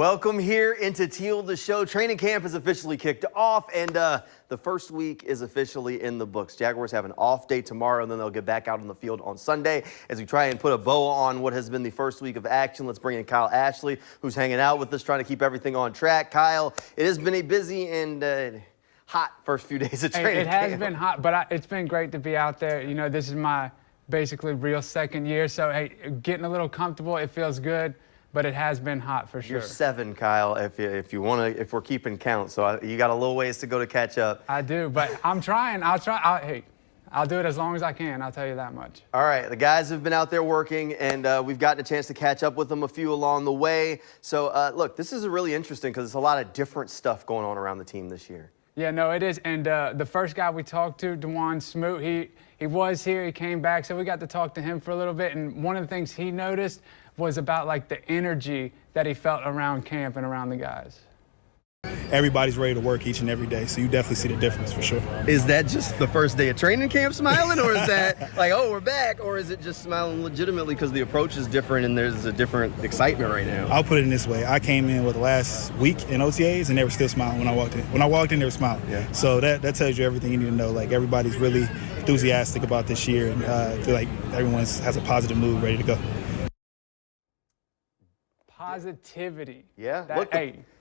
Welcome here into Teal, the show. Training camp is officially kicked off, and the first week is officially in the books. Jaguars have an off day tomorrow, and then they'll get back out on the field on Sunday as we try and put a bow on what has been the first week of action. Let's bring in Kyle Ashley, who's hanging out with us, trying to keep everything on track. Kyle, it has been a busy and hot first few days of training camp. It has been hot, but it's been great to be out there. You know, this is my basically real second year, so hey, getting a little comfortable, it feels good, but it has been hot for sure. You're 7, Kyle, if you want to, if we're keeping count, so you got a little ways to go to catch up. I do, but I'm trying. Hey, I'll do it as long as I can, I'll tell you that much. All right, the guys have been out there working, and we've gotten a chance to catch up with them a few along the way. So, look, this is really interesting because there's a lot of different stuff going on around the team this year. Yeah, no, it is, and the first guy we talked to, Dewan Smoot, he was here, he came back, so we got to talk to him for a little bit, and one of the things he noticed was about, like, the energy that he felt around camp and around the guys. Everybody's ready to work each and every day, so you definitely see the difference for sure. Is that just the first day of training camp smiling, or is that like, oh, we're back, or is it just smiling legitimately because the approach is different and there's a different excitement right now? I'll put it in this way. I came in with the last week in OTAs, and they were still smiling when I walked in. When I walked in, they were smiling. Yeah. So that tells you everything you need to know. Like, everybody's really enthusiastic about this year, and I feel like everyone has a positive mood, ready to go. Positivity. Yeah, look,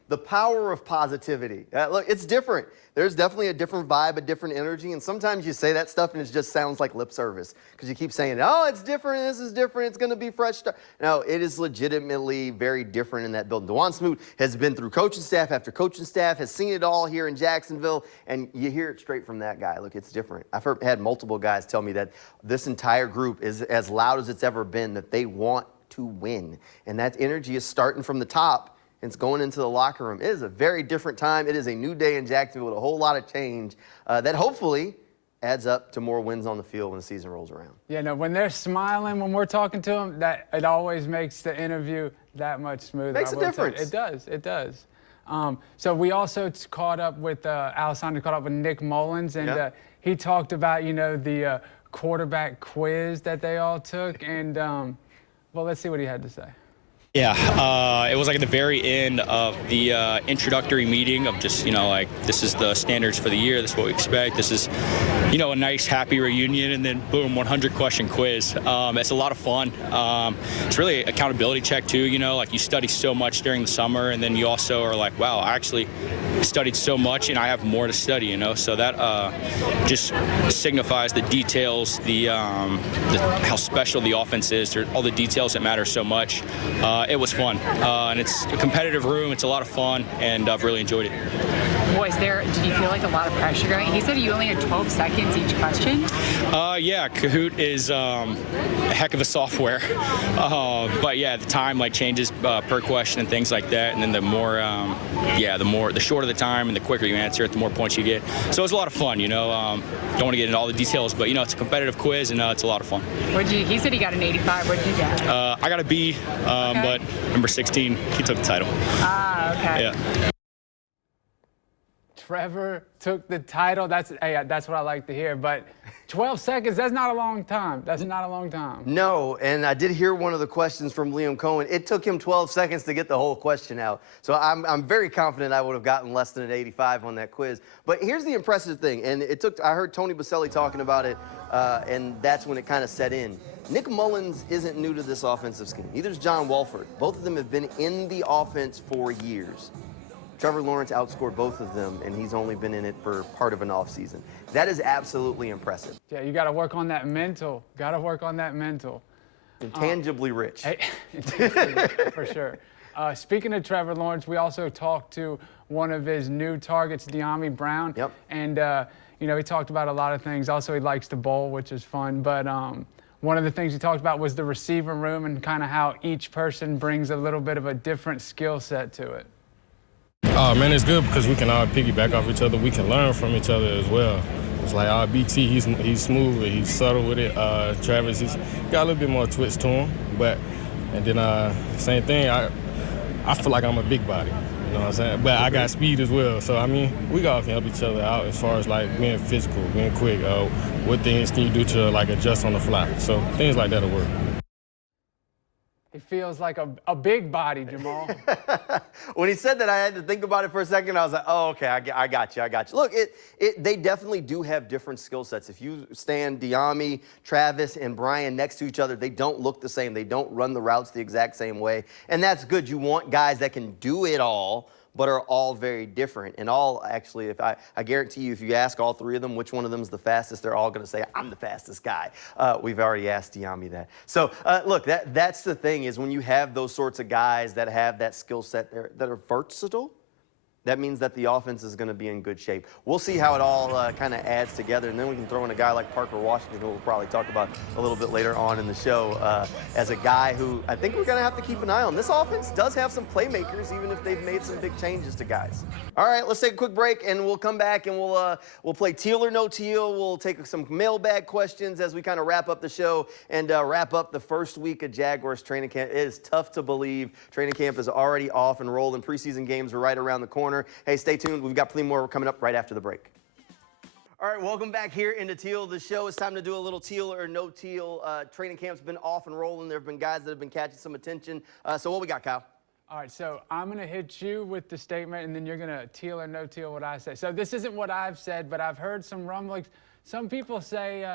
the power of positivity. Look, it's different. There's definitely a different vibe, a different energy, and sometimes you say that stuff and it just sounds like lip service because you keep saying, oh, it's different, this is different, it's going to be fresh. No, it is legitimately very different in that building. Dewan Smoot has been through coaching staff after coaching staff, has seen it all here in Jacksonville, and you hear it straight from that guy. Look, it's different. I've had multiple guys tell me that this entire group is as loud as it's ever been, that they want to win, and that energy is starting from the top. It's going into the locker room. It is a very different time. It is a new day in Jacksonville with a whole lot of change that hopefully adds up to more wins on the field when the season rolls around. Yeah, no, when they're smiling, when we're talking to them, it always makes the interview that much smoother. Makes a difference. It does, it does. So we also caught up with, Alessandro caught up with Nick Mullins, and he talked about, you know, the quarterback quiz that they all took, and, well, let's see what he had to say. Yeah, it was like at the very end of the introductory meeting of just, you know, like, this is the standards for the year, this is what we expect, this is, you know, a nice, happy reunion, and then boom, 100-question quiz. It's a lot of fun. It's really an accountability check, too, you know, like, you study so much during the summer, and then you also are like, wow, I actually studied so much, and I have more to study, you know, so that just signifies the details, how special the offense is, all the details that matter so much. It was fun, and it's a competitive room. It's a lot of fun, and I've really enjoyed it. Did you feel like a lot of pressure going? He said you only had 12 seconds each question. Yeah, Kahoot is a heck of a software, but yeah, the time like changes per question and things like that, and then the shorter the time and the quicker you answer it, the more points you get. So it's a lot of fun, you know. Don't want to get into all the details, but you know, it's a competitive quiz, and it's a lot of fun. He said he got an 85. What did you get? I got a B, okay. But number 16, he took the title. Ah, okay. Yeah. Trevor took the title. That's what I like to hear. But 12 seconds, that's not a long time. That's not a long time. No, and I did hear one of the questions from Liam Cohen. It took him 12 seconds to get the whole question out. So I'm very confident I would have gotten less than an 85 on that quiz. But here's the impressive thing, and I heard Tony Baselli talking about it, and that's when it kind of set in. Nick Mullins isn't new to this offensive scheme. Neither is John Walford. Both of them have been in the offense for years. Trevor Lawrence outscored both of them, and he's only been in it for part of an offseason. That is absolutely impressive. Yeah, you got to work on that mental. Got to work on that mental. Intangibly rich. For sure. Speaking of Trevor Lawrence, we also talked to one of his new targets, De'Ami Brown. Yep. And, you know, he talked about a lot of things. Also, he likes to bowl, which is fun. But one of the things he talked about was the receiver room and kind of how each person brings a little bit of a different skill set to it. Oh, man, it's good because we can all piggyback off each other. We can learn from each other as well. It's like BT, he's smooth, he's subtle with it. Travis, he's got a little bit more twist to him. And then same thing, I feel like I'm a big body, you know what I'm saying? But I got speed as well. So, I mean, we all can help each other out as far as, like, being physical, being quick. What things can you do to, like, adjust on the fly? So things like that will work. He feels like a big body, Jamal. When he said that, I had to think about it for a second. I was like, oh, okay, I got you. Look, they definitely do have different skill sets. If you stand Diami, Travis, and Brian next to each other, they don't look the same. They don't run the routes the exact same way. And that's good. You want guys that can do it all, but are all very different. And all, actually, if I guarantee you, if you ask all three of them which one of them is the fastest, they're all going to say, I'm the fastest guy. We've already asked Diami that. So, look, that's the thing is when you have those sorts of guys that have that skill set that are versatile, that means that the offense is going to be in good shape. We'll see how it all kind of adds together, and then we can throw in a guy like Parker Washington, who we'll probably talk about a little bit later on in the show, as a guy who I think we're going to have to keep an eye on. This offense does have some playmakers, even if they've made some big changes to guys. All right, let's take a quick break, and we'll come back, and we'll play Teal or No Teal. We'll take some mailbag questions as we kind of wrap up the show and wrap up the first week of Jaguars training camp. It is tough to believe training camp is already off and rolling. Preseason games are right around the corner. Hey, stay tuned. We've got plenty more coming up right after the break. All right, welcome back here into Teal, the show. It's time to do a little Teal or No Teal. Training camp's been off and rolling. There have been guys that have been catching some attention. So what we got, Kyle? All right, so I'm going to hit you with the statement, and then you're going to Teal or No Teal what I say. So this isn't what I've said, but I've heard some rumblings. Some people say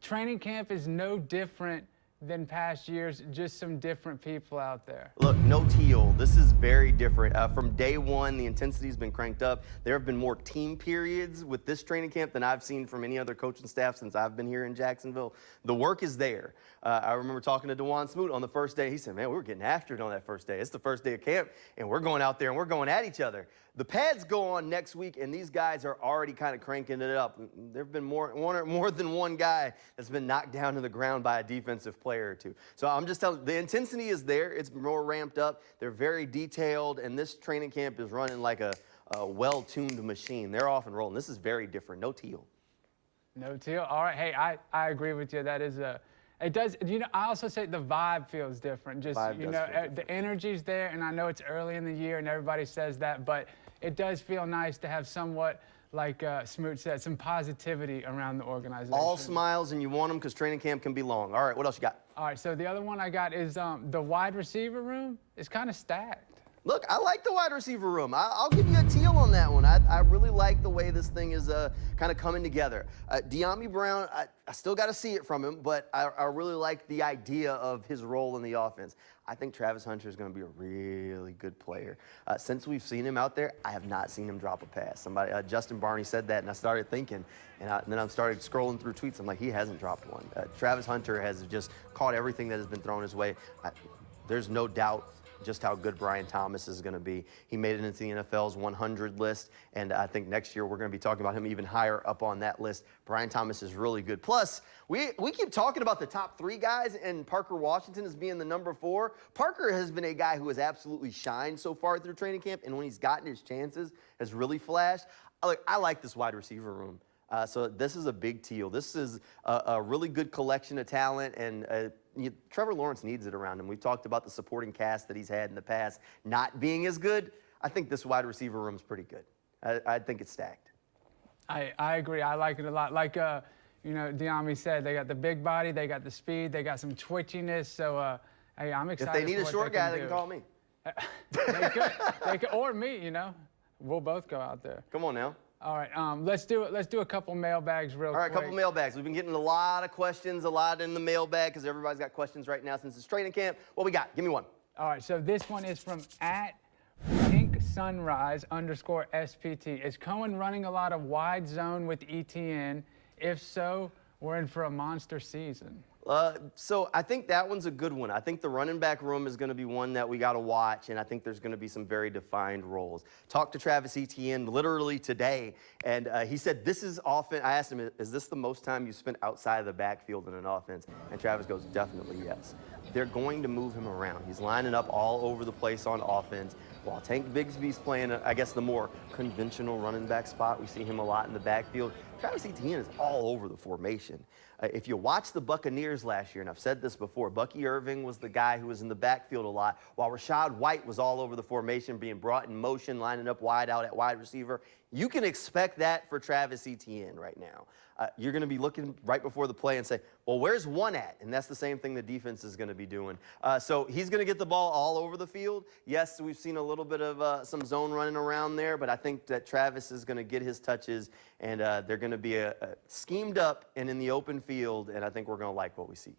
training camp is no different than past years, just some different people out there. Look, No Teal, this is very different. From day one, the intensity's been cranked up. There have been more team periods with this training camp than I've seen from any other coaching staff since I've been here in Jacksonville. The work is there. I remember talking to Dewan Smoot on the first day. He said, man, we were getting after it on that first day. It's the first day of camp, and we're going out there, and we're going at each other. The pads go on next week, and these guys are already kind of cranking it up. There have been more than one guy that's been knocked down to the ground by a defensive player or two. So I'm just telling you, the intensity is there. It's more ramped up. They're very detailed, and this training camp is running like a well-tuned machine. They're off and rolling. This is very different. No Teal. No Teal. All right. Hey, I agree with you. That is it does, you know, I also say the vibe feels different. Just, you know, the energy's there, and I know it's early in the year and everybody says that, but it does feel nice to have somewhat, like Smoot said, some positivity around the organization. All smiles, and you want them because training camp can be long. All right, what else you got? All right, so the other one I got is the wide receiver room is kind of stacked. Look, I like the wide receiver room. I'll give you a Teal on that one. I really like the way this thing is kind of coming together. Diami Brown, I still got to see it from him, but I really like the idea of his role in the offense. I think Travis Hunter is going to be a really good player. Since we've seen him out there, I have not seen him drop a pass. Justin Barney said that, and I started thinking, and then I started scrolling through tweets. I'm like, he hasn't dropped one. Travis Hunter has just caught everything that has been thrown his way. There's no doubt just how good Brian Thomas is going to be. He made it into the NFL's 100 list, and I think next year we're going to be talking about him even higher up on that list. Brian Thomas is really good. Plus, we keep talking about the top three guys, and Parker Washington as being the number 4. Parker has been a guy who has absolutely shined so far through training camp, and when he's gotten his chances, has really flashed. I like this wide receiver room. So this is a big Teal. This is a really good collection of talent, and Trevor Lawrence needs it around him. We've talked about the supporting cast that he's had in the past not being as good. I think this wide receiver room is pretty good. I think it's stacked. I agree. I like it a lot. Like, you know, Diami said, they got the big body, they got the speed, they got some twitchiness. So, hey, I'm excited. If they need a short guy, they can call me. They could, or me, you know. We'll both go out there. Come on now. All right, let's do a couple mailbags real quick. All right, a couple mailbags. We've been getting a lot of questions, a lot in the mailbag because everybody's got questions right now since it's training camp. What we got? Give me one. All right, so this one is from @PinkSunrise_SPT. Is Cohen running a lot of wide zone with ETN? If so, we're in for a monster season. So I think that one's a good one. I think the running back room is going to be one that we got to watch, and I think there's going to be some very defined roles. Talked to Travis Etienne literally today, and he said this is often, I asked him, is this the most time you spent outside of the backfield in an offense? And Travis goes, definitely yes. They're going to move him around. He's lining up all over the place on offense. While Tank Bigsby's playing, I guess, the more conventional running back spot, we see him a lot in the backfield. Travis Etienne is all over the formation. If you watch the Buccaneers last year, and I've said this before, Bucky Irving was the guy who was in the backfield a lot, while Rachaad White was all over the formation, being brought in motion, lining up wide out at wide receiver. You can expect that for Travis Etienne right now. you're going to be looking right before the play and say, well, where's one at? And that's the same thing the defense is going to be doing. So he's going to get the ball all over the field. Yes, we've seen a little bit of some zone running around there, but I think that Travis is going to get his touches, and they're going to be schemed up and in the open field, and I think we're going to like what we see.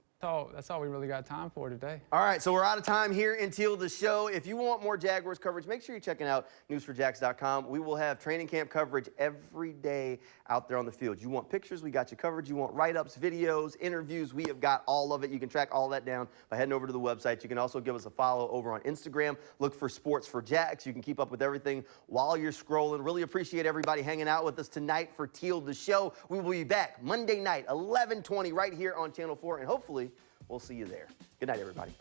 That's all we really got time for today. All right, so we're out of time here in Teal the Show. If you want more Jaguars coverage, make sure you're checking out newsforjax.com. We will have training camp coverage every day out there on the field. You want pictures, we got you covered. You want write-ups, videos, interviews, we have got all of it. You can track all that down by heading over to the website. You can also give us a follow over on Instagram. Look for Sports for Jax. You can keep up with everything while you're scrolling. Really appreciate everybody hanging out with us tonight for Teal the Show. We will be back Monday night, 11:20, right here on Channel 4, and hopefully we'll see you there. Good night, everybody.